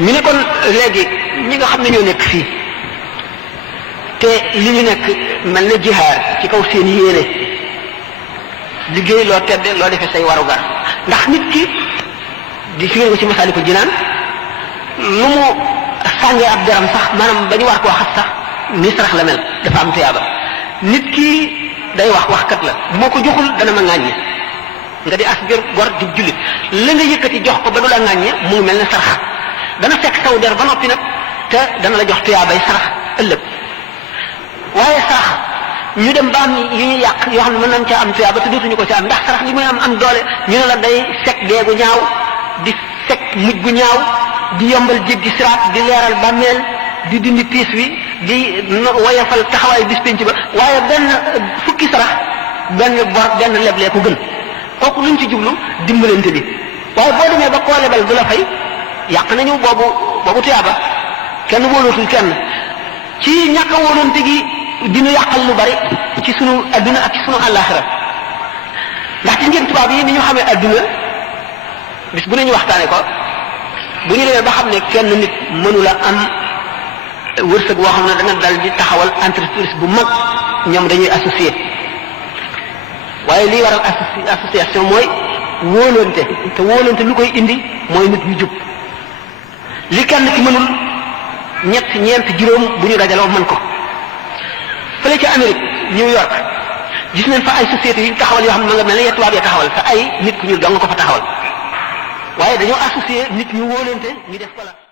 ñu ne kon léegi ñi nga xam ne ñoo nekk fii te li ñu nekk mel na jihaar ci kaw seen yéene liggéey loo tedde loo defee say warugar ndax nit ki di fi nga ci Masaalikul Jinaan lu mu sàngee ab deram sax maanaam ba ñu war koo xas sax ni sarax la mel dafa am tuyaaba nit ki day waxkat la moo ko joxul dana ma ŋàññe nga di as gor di jullit la nga yëkkati jox ko ba du la ŋàññe mu ngi mel ne sarax dana fekk saw der ba noppi nag te dana la jox tuyaabay sarax ëllëg waaye sarax ñu dem ba am yu ñu yàq yoo xam ne mën nañ ca am tuyaaba te dootuñu ko ca am ndax sarax li muy am doole ñu ne la day fekk dee gu ñaaw di fekk mujj gu ñaaw di yombal jéggi siraat di leeral bàmmeel di dindi tiis wi di woyofal taxawaay bis penc ba waaye benn fukki sarax benn bor benn leblee ko gën kooku luñ ci jublu dimbalante bi waaye boo demee ba koo lebal du la fay yàq nañu boobu tuyaaba kenn wóolootul kenn ci ñàkk a wóolante gi dinu yàqal lu bari ci sunu adduna ak ci sunu àllaaxira ndax ci ngeen tubaab yi ni ñu xamee adduna bis bu ne ñu waxtaane ko bu ñu demee ba xam ne kenn nit mënula am wërsëg woo xam ne dana dal di taxawal entreprise bu mag ñoom dañuy associé waaye liy waral association mooy wóolante te wóolante lu koy indi mooy nit ñu jub li kenn ki mënul ñett ñeent juróom bu ñu dajaloo mën ko fële ca Amérique New York gis nañ fa ay sociétés yu taxawal yoo xam ne ma nga mel ne tubaab ya taxawal te ay nit ku ñu dong ko fa taxawal waaye dañoo associé nit ñu wóolante ñu def ko la